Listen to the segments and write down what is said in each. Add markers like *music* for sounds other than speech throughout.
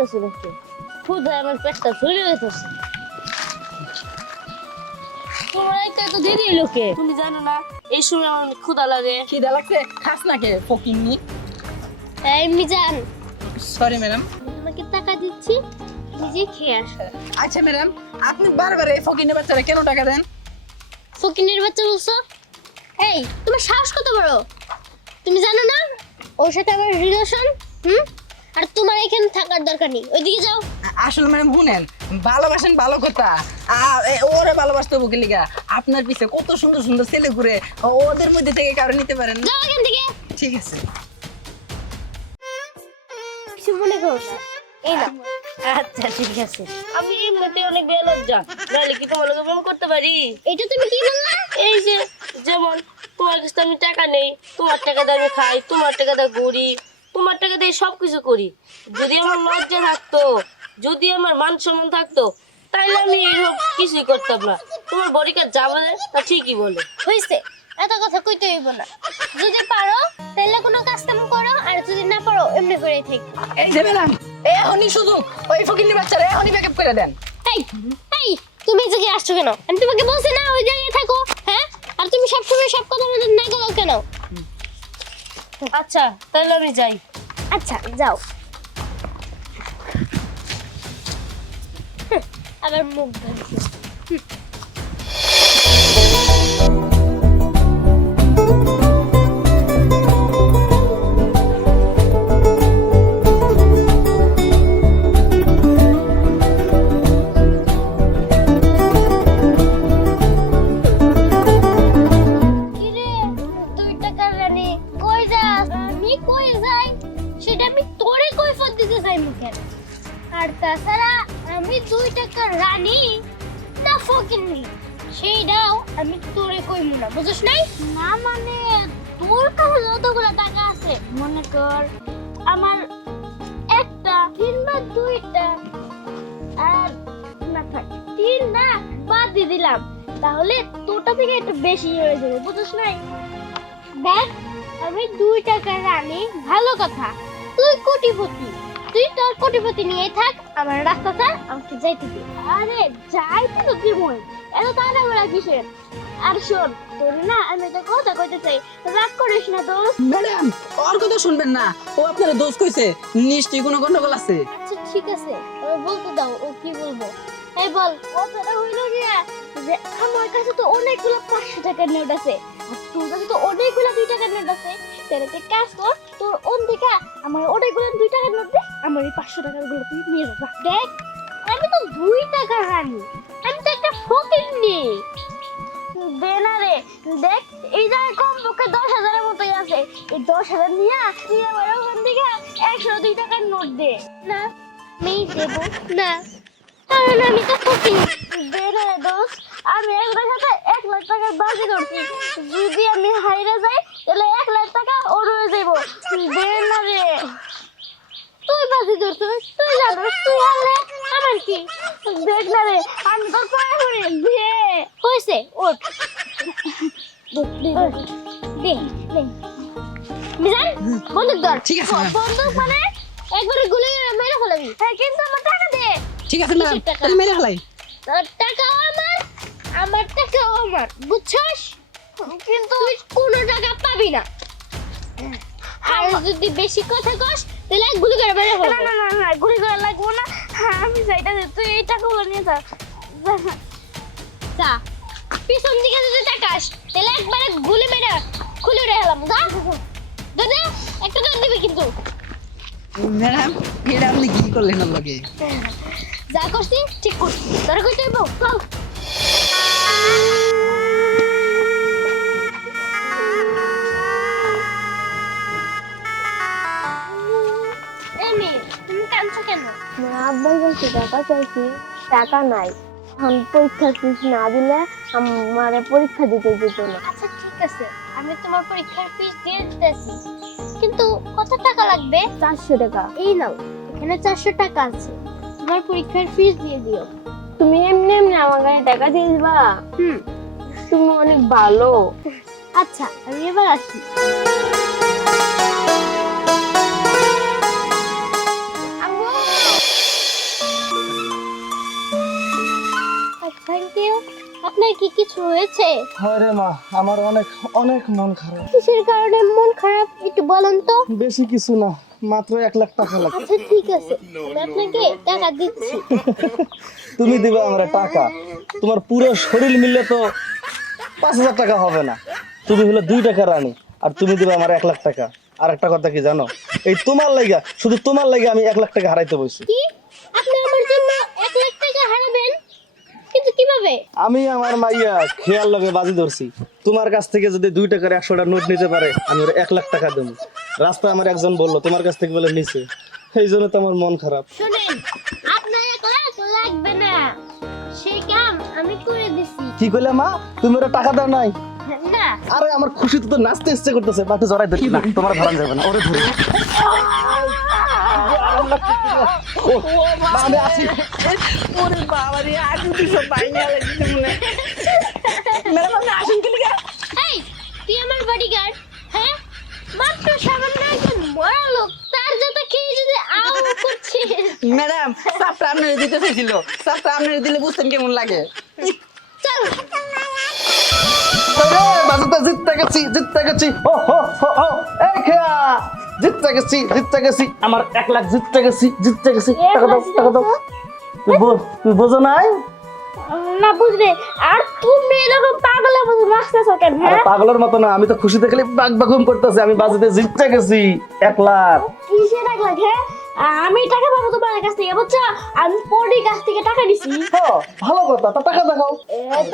কিছু নাকি ক্ষুধায় আমার পেটটা ফুলে গেছে। তোমরা একটা তো দিয়ে দিই লোকে তুমি জানো না এই সময় আমার ক্ষুধা লাগে। খিদা লাগছে? খাস না কে ফকিন্নি এই মিজান। সরি ম্যাডাম তোমাকে টাকা দিচ্ছি নিজে খেয়ে আস। আচ্ছা ম্যাডাম আপনি বারবার এই ফকিন্নি বাচ্চারা কেন টাকা দেন? ফকিনের বাচ্চা বলছো? এই তোমার সাহস কত বড়? তুমি জানো না? ওর সাথে আমার রিলেশন হুম? আর তোমার এখানে থাকার দরকার নেই। ওইদিকে যাও। আসলে ম্যাডাম শুনেন ভালোবাসেন ভালো কথা। ওরে ভালোবাসতে হবে লিগা? আপনার পিছে কত সুন্দর সুন্দর ছেলে ঘুরে ওদের মধ্যে থেকে কারও নিতে পারেন যাও এখান থেকে। ঠিক আছে। কিছু মনে করো। এই না আচ্ছা ঠিক আছে। আমি এমনিতে অনেক বেলজ্জা নাহলে কি তোমার লোকে প্রেম করতে পারি? এটা তুমি কি বললা? এই যে যেমন তোমার কাছে আমি টাকা নেই তোমার টাকা দিয়ে আমি খাই তোমার টাকা দিয়ে ঘুরি। তোমার টাকা দিয়ে সব কিছু করি। যদি আমার লজ্জা থাকতো যদি আমার মান সম্মান থাকতো তাহলে আমি এরকম কিছুই করতাম না। তোমার বডিকার যা বলে তা ঠিকই বলে। হয়েছে এত কথা কইতে হইব না। যদি পারো তাহলে কোনো কাজ কাম করো আর যদি না পারো এমনি করেই থাক। এই যে ম্যাডাম এখনই শুধু ওই ফকিন্নি বাচ্চারা এখনই ব্যাকআপ করে দেন। এই এই তুমি যে কি আসছো কেন? আমি তোমাকে বলছি না ওই জায়গায় থাকো হ্যাঁ? আর তুমি সব সময় সব কথা মনে না কেন? আচ্ছা তাহলে আমি যাই। আচ্ছা যাও। আবার মুখ ধরছে। কাছে যতগুলো টাকা আছে, মনে কর। আমার একটা কিংবা দুইটা, আর না, থাক, তিন না, বাদ দিয়ে দিলাম। তাহলে তোটা থেকে একটু বেশি হয়ে যাবে বুঝছ নাই? দেখ, আমি দুই টাকা রানী, ভালো কথা। তুই কোটিপতি, তুই তোর কোটিপতি নিয়ে থাক, আমার রাস্তাটা আমাকে যাইতে দে। আরে যাইতে তো দিবই এত তাড়াহুড়া কিসের? আর শোন তোর না আমি একটা কথা কইতে চাই। রাগ করিস না দোস্ত। ম্যাডাম ওর কথা শুনবেন না। ও আপনারা দোষ কইছে নিশ্চয়ই কোনো গন্ডগোল আছে। আচ্ছা ঠিক আছে। এবার বলতে দাও ও কি বলব? এই বল কথাটা হইল গিয়া যে আমার কাছে তো অনেকগুলো পাঁচশো টাকার নোট আছে। আর তোর কাছে তো অনেকগুলো দুই টাকার নোট আছে। তাহলে তুই কাজ কর তোর ওন থেকে আমার অনেকগুলো দুই টাকার নোট দে আমার এই পাঁচশো টাকারগুলো তুই নিয়ে যাবা দেখ আমি তো দুই টাকা রানি আমি তো একটা ফকির নেই দশ হাজার নিয়ে তুই আমার ওখান থেকে একশো দুই টাকার নোট দে। না আমি দেব। না। কারণ আমি তো ফকির দে রে দোস্ত আমি একটার সাথে এক লাখ টাকার বাজি করছি। যদি আমি হাইরে যাই তাহলে এক লাখ টাকা ও রয়ে যাব দে না রে। তুই বাজি ধরছিস তুই জানিস তুই হারলে আমার কি? দেখ না রে আমি তোর পায়ে দে। হয়েছে ওঠ। দে দে দে। মিজান বন্দুক ধর। ঠিক আছে, বন্দুক মানে একবারে গুলি মেরে ফেলাবি। হ্যাঁ কিন্তু আমার টাকা দে। ঠিক আছে টাকা? তাহলে মেরে ফেলাই। তোর টাকাও আমার আমার টাকাও আমার বুঝছস? কিন্তু তুই কোনো টাকা পাবি না। আর যদি বেশি কথা কস তাহলে এক গুলি করে মেরে ফেলব। না না না গুলি করে লাগবো না। আমি চাইটা যে তুই এই টাকাগুলো নিয়ে যা। যা। পিছন দিকে যদি তাকাস তাহলে একবারে গুলি মেরে খুলে উড়ে গেলাম যা। দাদা একটা দৌড় দিবি কিন্তু। ম্যাডাম এটা আপনি কি করলেন আমাকে? যা করছি ঠিক করছি। তোরা কইতে হইব চল। এই মেয়ে, তুমি কাঁদছো কেন? আব্বার কাছে টাকা চাইছি টাকা নাই। এখন পরীক্ষার ফিস না দিলে আমার পরীক্ষা দিতে যেত না। আচ্ছা ঠিক আছে। আমি তোমার পরীক্ষার ফিস দিয়ে দিতেছি। কিন্তু কত টাকা লাগবে? চারশো টাকা। এই নাও এখানে চারশো টাকা আছে। তোমার পরীক্ষার ফিস দিয়ে দিও। তুমি এমনি এমনি আমার কাছে টাকা দিয়ে দিবা। হুম তুমি অনেক ভালো। আচ্ছা আমি এবার আসি। কিছু হয়েছে আরে মা আমার অনেক অনেক মন খারাপ। কিসের কারণে মন খারাপ? একটু বলেন তো। বেশি কিছু না মাত্র এক লাখ টাকা লাগবে। আচ্ছা ঠিক আছে। আমি আপনাকে টাকা দিচ্ছি। তুমি দিবে আমার টাকা। তোমার পুরো শরীর মিললে তো পাঁচ হাজার টাকা হবে না। তুমি হলো দুই টাকা রানী আর তুমি দিবে আমার এক লাখ টাকা। আর একটা কথা কি জানো? এই তোমার লাগা শুধু তোমার লাগা আমি এক লাখ টাকা হারাইতে বসছি কি আপনি আমার জন্য এক লাখ টাকা হারাবেন কীভাবে আমি আমার মাইয়া খেয়াল লগে বাজি ধরছি। তোমার কাছ থেকে যদি দুই টাকার একশোটা নোট নিতে পারে আমি ওর এক লাখ টাকা দেবো। রাস্তায় আমার একজন বলল তোমার কাছ থেকে বলে নিছে। সেই জন্য তো আমার মন খারাপ। শুনেন আপনার এক লাখ লাগবে না। সেই কাম আমি করে দিছি। কি করলে মা? তুমি ওরা টাকা দাও নাই? না। আরে আমার খুশিতে তো নাচতে ইচ্ছে করতেছে বাটু জড়াই ধরি না। তোমার ধরান যাবে না ওরে ধরি। *laughs* আমি আছি ওরে বাবা রে আজ তুই সব বাইনা লাগিছে মনে ম্যাডাম আপনি আসুন কি লিগা এই তুই আমার বডিগার্ড হ্যাঁ? মাত্র সামান্য একজন মরা লোক তার যাতে খেয়ে যদি আউ করছিস ম্যাডাম সাপটা আপনার দিতে চাইছিল। সাপটা আপনার দিলে বুঝতেন কেমন লাগে। চল। বাজিতে জিততে গেছি জিততে গেছি। ও হো হো হো এই খেয়া। জিততে গেছি জিততে গেছি আমার এক লাখ জিততে গেছি জিততে গেছি টাকা দাও টাকা দাও। তুই তুই বোঝো নাই? না আর তুমি এরকম পাগলের মতো নাচতেছো কেন হ্যাঁ? পাগলের মতো না আমি তো খুশি দেখলে বাগ বাগুম করতেছি আমি বাজিতে জিততে গেছি এক লাখ। কিসের এক লাখ লাগে আমি টাকা পাবো তোমার কাছ থেকে বুঝছ? আমি পরির কাছ থেকে টাকা নিছি। ভালো কথা তা টাকা দেখাও।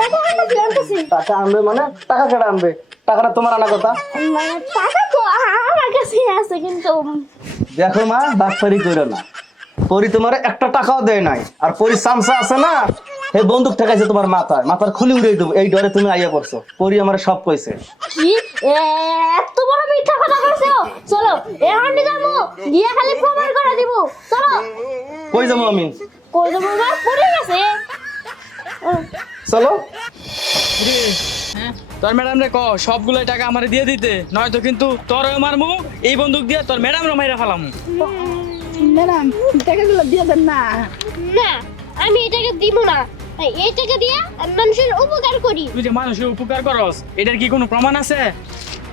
টাকা আনছি আনতেছি? টাকা আনবে মানে? টাকা কেটে আনবে? টাকাটা তোমার আনা কথা। টাকা তো আমার কাছে আছে কিন্তু দেখো মা বাটপারি করো না। পরি তোমার একটা টাকাও দেয় নাই। আর পরি সামসা আছে না এই বন্দুক ঠেকাইছে তোমার মাথায়। মাথার খুলি উড়িয়ে দেবো এই ডরে তুমি আইয়া পড়ছো। পরি আমার সব কইছে। কি? এত বড় মিথ্যা কথা বলছো চলো এখন যাব। গিয়ে খালি চলো কই যাব আমি? কই যাব? না পড়ে গেছে। চলো? তোর ম্যাডাম রে ক সবগুলো টাকা আমারে দিয়ে দিতে নয়তো কিন্তু তোর মারমু এই বন্দুক দিয়ে তোর ম্যাডাম রে মাইরা ফেলামু। ম্যাডাম টাকাগুলো দিয়ে দেন না। না আমি এটাকে দিব না। এই টাকা দিয়ে মানুষের উপকার করি। তুই যে মানুষের উপকার করস এটার কি কোনো প্রমাণ আছে?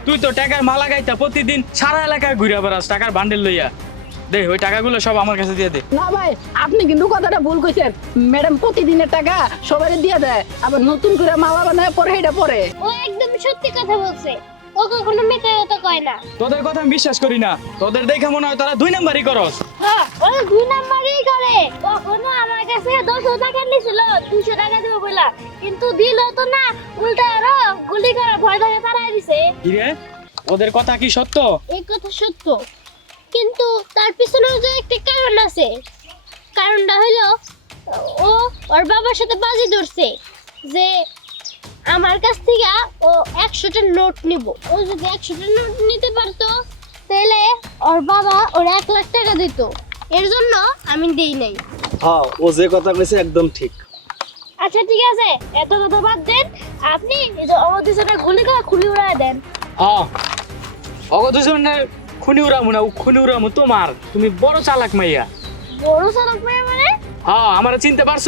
তুই তো টাকার মালা গাইতা প্রতিদিন সারা এলাকায় ঘুরে বেড়াস টাকার বান্ডেল লইয়া। দে ওই টাকাগুলো সব আমার কাছে দিয়ে দে। না ভাই আপনি কিন্তু কথাটা ভুল কইছেন। ম্যাডাম প্রতিদিনের টাকা সবাই দিয়ে দেয় আবার নতুন করে মালা বানায় পরে এটা পরে। ও একদম সত্যি কথা বলছে। ও কখনো মিথ্যা কথা কয় না। তোদের কথা আমি বিশ্বাস করি না। তোদের দেখে মনে হয় তোরা দুই নাম্বারই করস। হ্যাঁ ও দুই নাম্বারই করে। কখনো আমার কাছে দশ টাকা নিছিল দুশো টাকা দিব বলা কিন্তু দিল তো না উল্টা আরও গুলি করে ভয় ধরে তাড়াই দিছে। ওদের কথা কি সত্য? এই কথা সত্য। কিন্তু তার পিছনেও যে একটি কারণ আছে। কারণটা হলো ও ওর বাবার সাথে বাজি ধরছে যে আমার কাছ থেকে ও একশোটা নোট নিব। ও যদি একশোটা নোট নিতে পারতো তাহলে ওর বাবা ওর এক লাখ টাকা দিত। এর জন্য আমি দেই নাই। হ্যাঁ ও যে কথা কইছে একদম ঠিক। আচ্ছা ঠিক আছে। এত কথা বাদ দেন। আপনি এই যে আমাদের সাথে গুলি করে খুলি উড়ায় দেন। হ্যাঁ অগ দুজনের খুনি উড়ামু না খুনি উড়ামু তোমার। তুমি বড় চালাক মাইয়া। বড় সালাক মেয়ে মানে? হ্যাঁ আমারে চিনতে পারছ?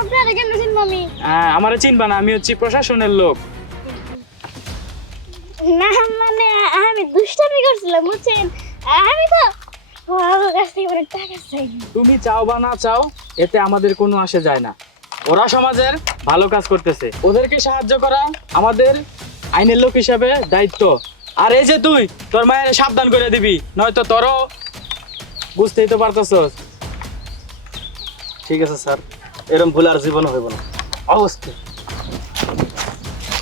আপনারা কেন চিনবো আমি? হ্যাঁ আমারে চিনবা না আমি হচ্ছি প্রশাসনের লোক। না মানে আমি দুষ্টামি করছিলাম বুঝছেন? আমি তো তুমি চাও বা না চাও এতে আমাদের কোনো আসে যায় না। ওরা সমাজের ভালো কাজ করতেছে। ওদেরকে সাহায্য করা আমাদের আইনের লোক হিসাবে দায়িত্ব। আর এই যে তুই তোর মায়ের সাবধান করে দিবি নয়তো তোরও বুঝতেই তো পারতেছস। ঠিক আছে স্যার। এরকম ভুল আর জীবনে হইব না। অবশ্যই।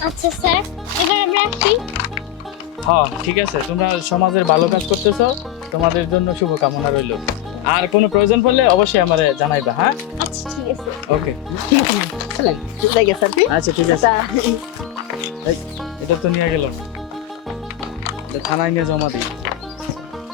আচ্ছা স্যার এবার আমরা আসি। হ্যাঁ ঠিক আছে। তোমরা সমাজের ভালো কাজ করতেছো তোমাদের জন্য শুভকামনা রইল। আর কোনো প্রয়োজন পড়লে অবশ্যই আমারে জানাইবা হ্যাঁ? আচ্ছা ঠিক আছে। ওকে। চলেন আচ্ছা ঠিক আছে। এটা তো নিয়ে গেল থানায় নিয়ে জমা দিই।